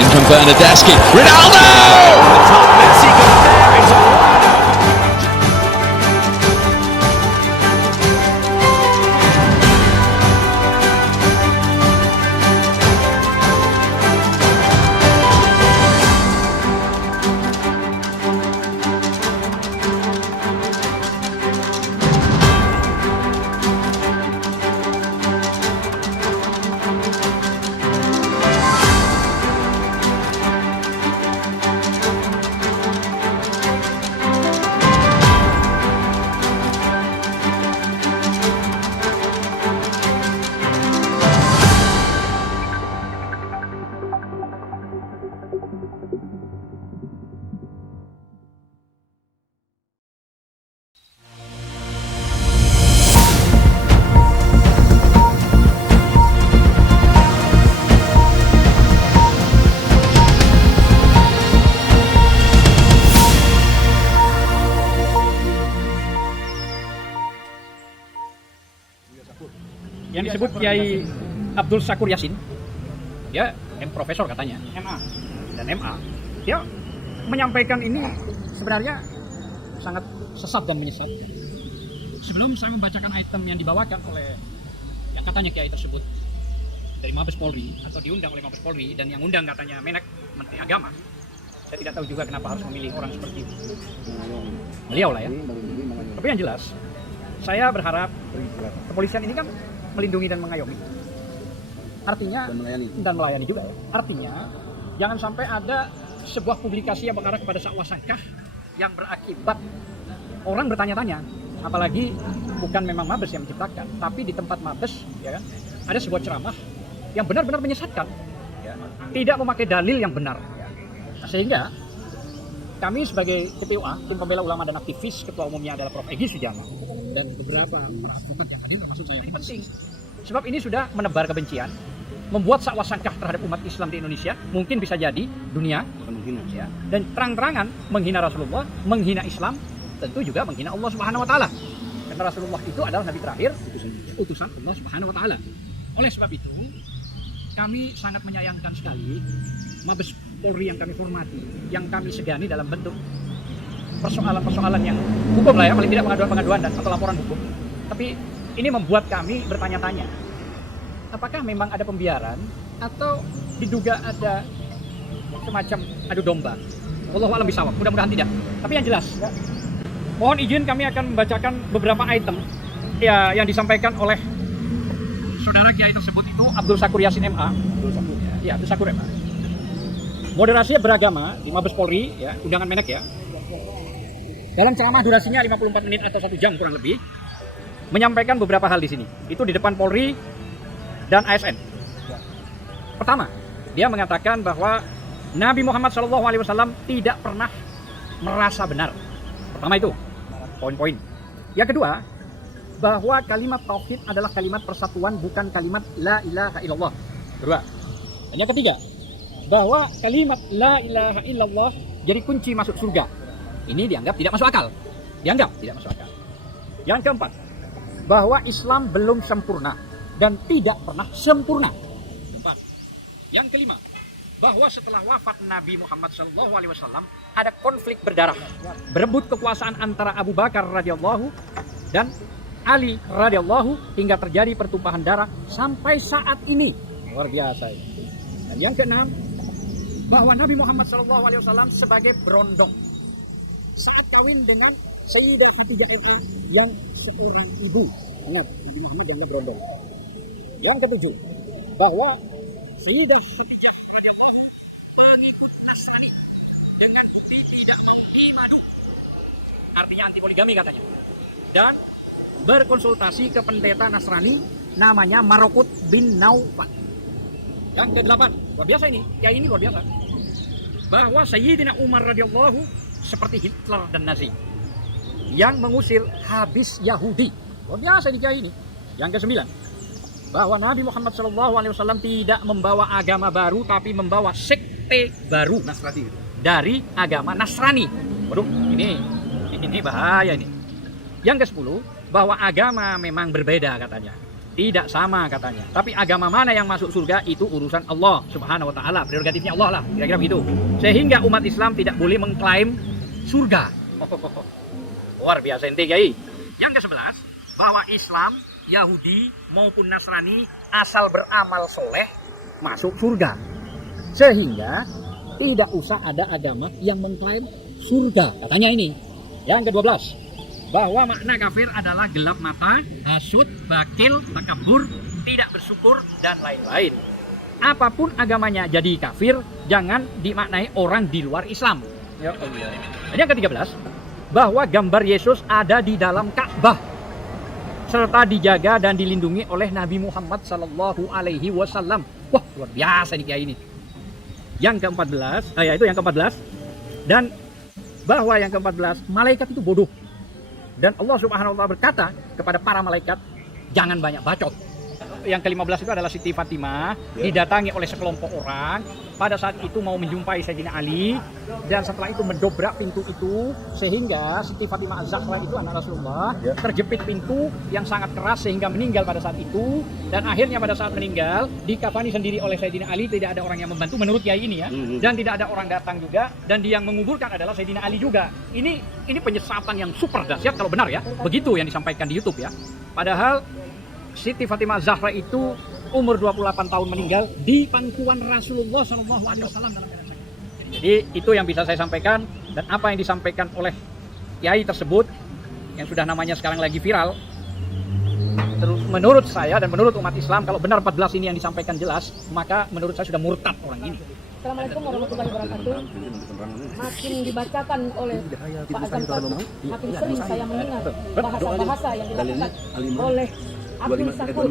In from Bernardeschi. Ronaldo! Messi got there. It's a yang disebut Kiai Abdul Syakur Yasin, dia profesor katanya, MA dan MA. Dia menyampaikan ini sebenarnya sangat sesat dan menyesat. Sebelum saya membacakan item yang dibawakan oleh yang katanya Kiai tersebut dari Mabes Polri atau diundang oleh Mabes Polri dan yang undang katanya Menek, Menteri Agama, saya tidak tahu juga kenapa harus memilih orang seperti itu. Beliau lah ya. Tapi yang jelas, saya berharap kepolisian ini kan melindungi dan mengayomi. Artinya dan melayani juga ya. Artinya jangan sampai ada sebuah publikasi yang mengarah kepada sakwasangkah yang berakibat orang bertanya-tanya, apalagi bukan memang Mabes yang menciptakan, tapi di tempat Mabes ya kan, ada sebuah ceramah yang benar-benar menyesatkan ya, tidak memakai dalil yang benar ya. Nah, sehingga kami sebagai TPUA, Tim Pembela Ulama dan Aktivis, ketua umumnya adalah Prof. Egy Sujana dan beberapa advokat yang hadir, maksud saya ini penting sebab ini sudah menebar kebencian, membuat sakwasangkah terhadap umat Islam di Indonesia, mungkin bisa jadi dunia ya, dan terang-terangan menghina Rasulullah, menghina Islam, tentu juga menghina Allah Subhanahu wa taala. Karena Rasulullah itu adalah nabi terakhir, utusan Allah Subhanahu wa taala. Oleh sebab itu, kami sangat menyayangkan sekali Mabes Polri yang kami hormati, yang kami segani dalam bentuk persoalan-persoalan yang hukum lah ya, paling tidak pengaduan-pengaduan dan atau laporan hukum. Tapi ini membuat kami bertanya-tanya, apakah memang ada pembiaran atau diduga ada semacam adu domba? Wallahu a'lam bishawab. Mudah-mudahan tidak. Tapi yang jelas, ya, mohon izin kami akan membacakan beberapa item ya yang disampaikan oleh saudara Kiai tersebut itu Abdul Syakur Yasin MA. Ya, Abdul Syakur MA. Moderasinya beragama di Mabes Polri ya, undangan Menek ya. Dalam ceramah durasinya 54 menit atau 1 jam kurang lebih, menyampaikan beberapa hal di sini. Itu di depan Polri dan ASN. Pertama, dia mengatakan bahwa Nabi Muhammad SAW tidak pernah merasa benar. Pertama itu, poin-poin. Yang kedua, bahwa kalimat tauhid adalah kalimat persatuan, bukan kalimat la ilaha illallah. Kedua. Dan yang ketiga, bahwa kalimat la ilaha illallah jadi kunci masuk surga. Ini dianggap tidak masuk akal. Dianggap tidak masuk akal. Yang keempat, bahwa Islam belum sempurna dan tidak pernah sempurna. Keempat. Yang kelima, bahwa setelah wafat Nabi Muhammad SAW ada konflik berdarah, berebut kekuasaan antara Abu Bakar radhiyallahu dan Ali radhiyallahu hingga terjadi pertumpahan darah sampai saat ini. Luar biasa ini. Dan yang keenam, bahwa Nabi Muhammad SAW sebagai berondong saat kawin dengan Sayyidah Khadijah MA yang seorang ibu. Ingat, Nabi Muhammad adalah berondong. Yang ketujuh, bahwa Sayyidah Khadijah radhiyallahu pengikut Nasrani dengan bukti tidak membeli madu, artinya anti poligami katanya, dan berkonsultasi ke pendeta Nasrani namanya Marokut bin Naufal. Yang kedelapan, luar biasa ini, ya ini luar biasa, bahwa Sayyidina Umar radhiyallahu seperti Hitler dan Nazi yang mengusir habis Yahudi. Luar biasa ini. Yang kesembilan, bahwa Nabi Muhammad SAW tidak membawa agama baru, tapi membawa sekte baru Nasrani dari agama Nasrani. Waduh, ini bahaya ini. Yang ke-10, bahwa agama memang berbeda katanya. Tidak sama katanya. Tapi agama mana yang masuk surga itu urusan Allah Subhanahu wa taala, prerogatifnya Allah lah, kira-kira begitu. Sehingga umat Islam tidak boleh mengklaim surga. Luar biasa ente, Kiai. Yang ke-11, bahwa Islam, Yahudi maupun Nasrani asal beramal soleh masuk surga. Sehingga tidak usah ada agama yang mengklaim surga, katanya ini. Yang ke-12, bahwa makna kafir adalah gelap mata, hasud, bakil, takabur, tidak bersyukur, dan lain-lain. Apapun agamanya jadi kafir, jangan dimaknai orang di luar Islam. Ya Allah. Dan yang ke-13, bahwa gambar Yesus ada di dalam Ka'bah serta dijaga dan dilindungi oleh Nabi Muhammad Sallallahu Alaihi Wasallam. Wah, luar biasa nih Kiai ini. Yang ke-14, itu yang ke-14, dan bahwa yang ke-14, malaikat itu bodoh. Dan Allah Subhanahu wa taala berkata kepada para malaikat, jangan banyak bacot. Yang ke-15 itu adalah Siti Fatimah didatangi oleh sekelompok orang. Pada saat itu mau menjumpai Sayyidina Ali, dan setelah itu mendobrak pintu itu sehingga Siti Fatimah Az-Zahra itu anak Rasulullah terjepit pintu yang sangat keras sehingga meninggal pada saat itu. Dan akhirnya pada saat meninggal dikafani sendiri oleh Sayyidina Ali, tidak ada orang yang membantu menurut Kiai ini ya. Dan tidak ada orang datang juga, dan yang menguburkan adalah Sayyidina Ali juga. Ini penyesatan yang super dahsyat kalau benar ya. Begitu yang disampaikan di YouTube ya. Padahal Siti Fatimah Zahra itu umur 28 tahun meninggal di pangkuan Rasulullah SAW dalam keadaan sakit. Jadi itu yang bisa saya sampaikan, dan apa yang disampaikan oleh Kiai tersebut yang sudah namanya sekarang lagi viral. Terus menurut saya dan menurut umat Islam, kalau benar 14 ini yang disampaikan jelas, maka menurut saya sudah murtad orang ini. Assalamualaikum warahmatullahi wabarakatuh. Makin dibacakan oleh Pak Azam Tatu, makin sering saya mendengar bahasa-bahasa yang dilakukan oleh Abdul Sakur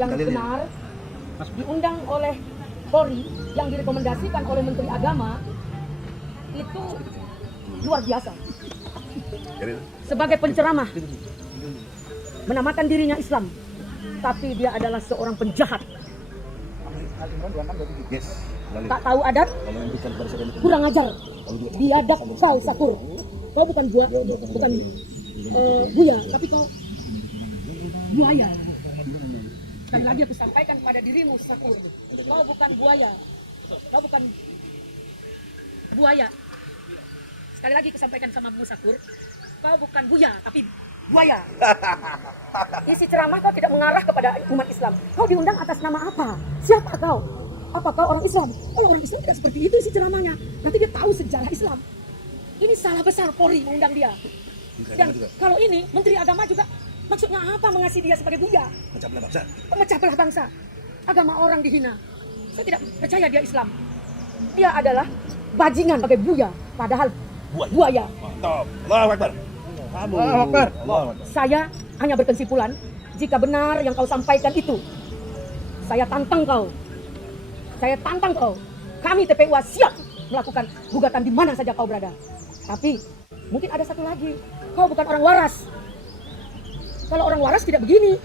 yang benar diundang oleh Polri, yang direkomendasikan oleh Menteri Agama, itu luar biasa. Sebagai penceramah, menamakan dirinya Islam, tapi dia adalah seorang penjahat. Tak tahu adat, kurang ajar, biadab kau Sakur. Kau bukan buaya, tapi kau buaya. Sekali lagi aku sampaikan pada dirimu Sakur, kau bukan buaya, kau bukan buaya. Sekali lagi aku sampaikan sama Bu Sakur, kau bukan buaya, tapi buaya. Isi ceramah kau tidak mengarah kepada umat Islam. Kau diundang atas nama apa? Siapa kau? Apa kau orang Islam? Kalau orang Islam tidak seperti itu isi ceramahnya. Nanti dia tahu sejarah Islam. Ini salah besar Polri mengundang dia. Dan kalau ini Menteri Agama juga, maksudnya apa mengasihi dia sebagai buaya? Pemecah belah bangsa. Agama orang dihina. Saya tidak percaya dia Islam. Dia adalah bajingan sebagai buaya, padahal buaya. Mantap. Allahu Akbar. Allahu Akbar. Saya hanya berkesimpulan, jika benar yang kau sampaikan itu, saya tantang kau. Saya tantang kau. Kami TPUA siap melakukan gugatan di mana saja kau berada. Tapi mungkin ada satu lagi, kau bukan orang waras. Kalau orang waras tidak begini.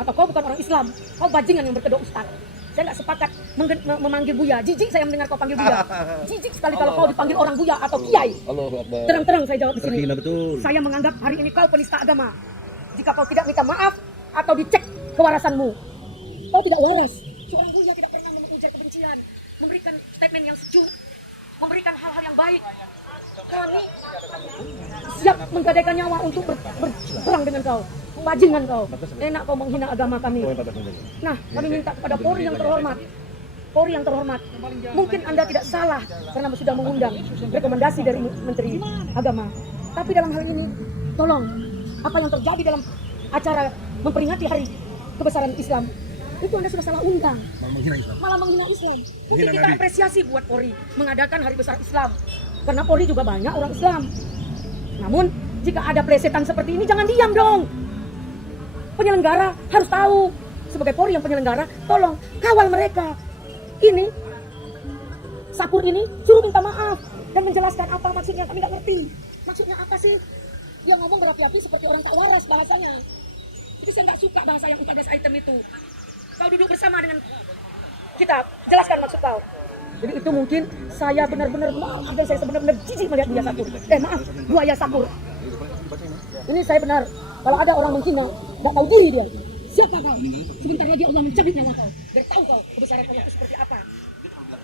Atau kau bukan orang Islam, kau bajingan yang berkedok ustaz. Saya nggak sepakat memanggil buya. Jijik saya mendengar kau panggil buya. Jijik sekali kalau kau dipanggil orang buya atau kiai. Terang-terang saya jawab di sini. Saya menganggap hari ini kau penista agama. Jika kau tidak minta maaf atau dicek kewarasanmu, kau tidak waras. Seorang buya tidak pernah mengujar kebencian, memberikan statement yang sejuk, memberikan hal-hal yang baik. Kami siap menggadaikan nyawa untuk berperang dengan kau. Bajingan kau, enak kau menghina agama kami. Nah, kami minta kepada Polri yang terhormat, Polri yang terhormat, mungkin Anda tidak salah karena sudah mengundang rekomendasi dari Menteri Agama. Tapi dalam hal ini, tolong, apa yang terjadi dalam acara memperingati hari kebesaran Islam, itu Anda sudah salah undang, malah menghina Islam. Mungkin kita apresiasi buat Polri mengadakan hari besar Islam, karena Polri juga banyak orang Islam. Namun, jika ada plesetan seperti ini, jangan diam dong. Penyelenggara harus tahu. Sebagai Polri yang penyelenggara, tolong kawal mereka. Ini Sakur ini suruh minta maaf dan menjelaskan apa maksudnya. Kami nggak ngerti maksudnya apa sih. Dia ngomong berapi-api seperti orang tak waras bahasanya. Itu saya nggak suka bahasa yang 14 item itu. Kau duduk bersama dengan kita, jelaskan maksud kau. Jadi itu mungkin saya benar-benar maaf, dan saya benar-benar jijik melihat dia Sakur. Maaf, buaya Sakur. Ini saya benar. Kalau ada orang menghina, nggak tahu diri dia. Siapa kau? Sebentar lagi Allah mencabut nyawa kau. Biar tahu kau kebesaran Allah itu seperti apa.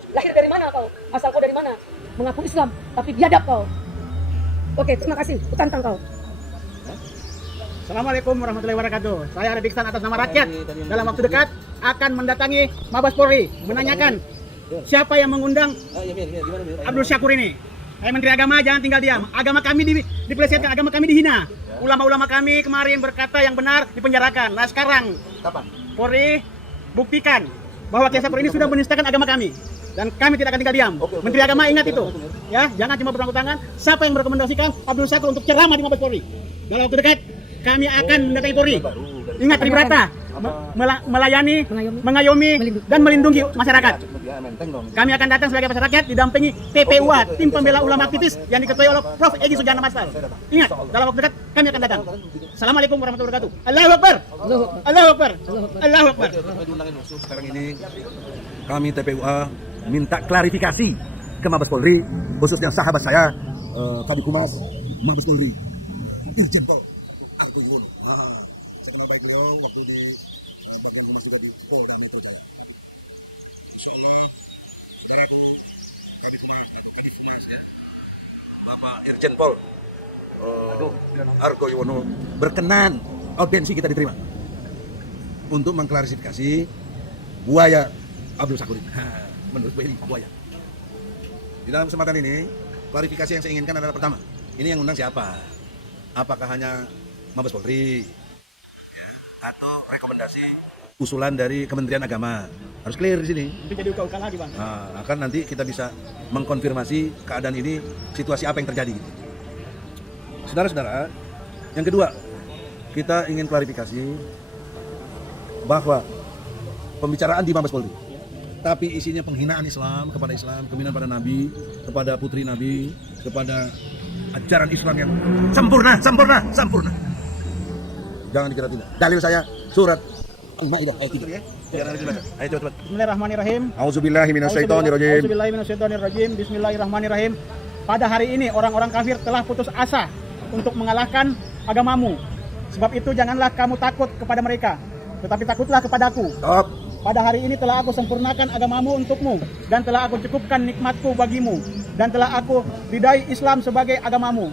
Lahir dari mana kau? Asal kau dari mana? Mengaku Islam, tapi biadab kau. Oke, terima kasih. Kutantang kau. Assalamualaikum warahmatullahi wabarakatuh. Saya Arif Iksan atas nama rakyat dalam waktu dekat akan mendatangi Mabes Polri menanyakan siapa yang mengundang Abdul Syakur ini. Menteri Agama jangan tinggal diam. Agama kami dipelesetkan, agama kami dihina. Ulama-ulama kami kemarin berkata yang benar dipenjarakan. Nah sekarang Polri buktikan bahwa Kiai Syakur ini sudah menistakan agama kami. Dan kami tidak akan tinggal diam. Menteri Agama ingat itu. Ya, jangan cuma berpangku tangan. Siapa yang merekomendasikan Abdul Syakur untuk ceramah di Mabes Polri? Dalam waktu dekat kami akan mendatangi Polri. Ingat Tribrata, melayani, mengayomi, dan melindungi masyarakat. Kami akan datang sebagai masyarakat didampingi TPUA, Tim Pembela Ulama Aktivis yang diketuai oleh Prof. Egy Sujana Masal. Ingat, dalam waktu dekat kami akan datang. Assalamualaikum warahmatullahi wabarakatuh. Allahu Akbar. Allahu Akbar. Allahu Akbar. Sekarang ini kami TPUA minta klarifikasi ke Mabes Polri, khususnya sahabat saya, Kabid Humas Mabes Polri, Irjen Pol Arthur Yuwono. Saya kenal baik beliau waktu di bagian ini sudah di Polda Metro Jaya. Bapak Irjen Pol Argo Yuwono berkenan audiensi kita diterima untuk mengklarifikasi buaya Abdul Syakur. Menurut gue ini buaya. Di dalam kesempatan ini, klarifikasi yang saya inginkan adalah pertama, ini yang undang siapa? Apakah hanya Mabes Polri? Atau rekomendasi usulan dari Kementerian Agama? Harus clear di sini. Itu jadi uka-uka lagi, Bang. Nah, akan nanti kita bisa mengkonfirmasi keadaan ini, situasi apa yang terjadi. Saudara-saudara, yang kedua, kita ingin klarifikasi bahwa pembicaraan di Mabes Polri, tapi isinya penghinaan Islam, kehinaan pada Nabi, kepada putri Nabi, kepada ajaran Islam yang sempurna. Jangan dikira tidak. Dalil saya surat Al-Maidah ayat 3. Ayo coba. Bismillahirrahmanirrahim. Auzubillahi minasyaitonirrajim. Auzubillahiminasyaitonirrajim. Bismillahirrahmanirrahim. Pada hari ini orang-orang kafir telah putus asa untuk mengalahkan agamamu. Sebab itu janganlah kamu takut kepada mereka, tetapi takutlah kepadaku. Stop. Pada hari ini telah aku sempurnakan agamamu untukmu, dan telah aku cukupkan nikmatku bagimu, dan telah aku ridai Islam sebagai agamamu.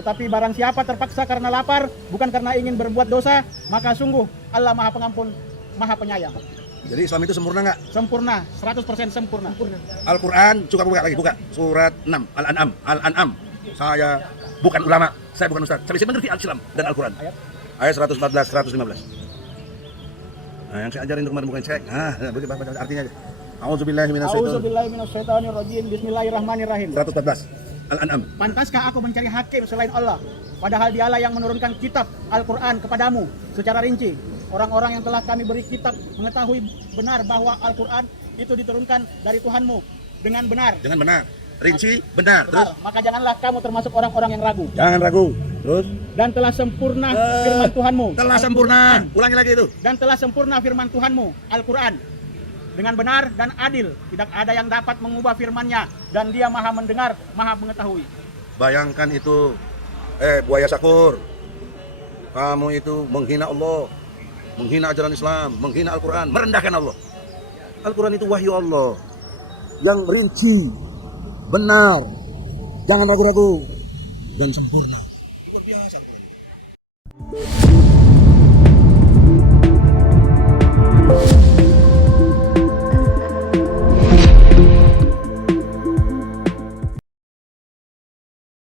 Tetapi barang siapa terpaksa karena lapar, bukan karena ingin berbuat dosa, maka sungguh Allah Maha Pengampun, Maha Penyayang. Jadi Islam itu sempurna nggak? Sempurna, 100% sempurna. Al-Quran, buka surat 6 Al-An'am. Saya bukan ulama, saya bukan ustaz, tapi saya mengerti Al-Islam dan Al-Quran. Ayat 114, 115. Nah, yang saya ajarin kemarin bukan cek. Baca artinya aja. Auzubillahi minasyaitonirrajim. Bismillahirrahmanirrahim. 114 Al-An'am. Pantaskah aku mencari hakim selain Allah, padahal dialah yang menurunkan kitab Al-Quran kepadamu secara rinci. Orang-orang yang telah kami beri kitab mengetahui benar bahwa Al-Quran itu diturunkan dari Tuhanmu dengan benar. Dengan benar. Rinci, benar. Terus? Maka janganlah kamu termasuk orang-orang yang ragu. Jangan ragu. Terus? Dan telah sempurna firman Tuhanmu. Telah sempurna. Ulangi lagi itu. Dan telah sempurna firman Tuhanmu, Al-Quran, dengan benar dan adil. Tidak ada yang dapat mengubah firman-Nya, dan Dia Maha mendengar, Maha mengetahui. Bayangkan itu. Buaya Syakur, kamu itu menghina Allah, menghina ajaran Islam, menghina Al-Quran, merendahkan Allah. Al-Quran itu wahyu Allah yang rinci, benar, jangan ragu-ragu, dan sempurna.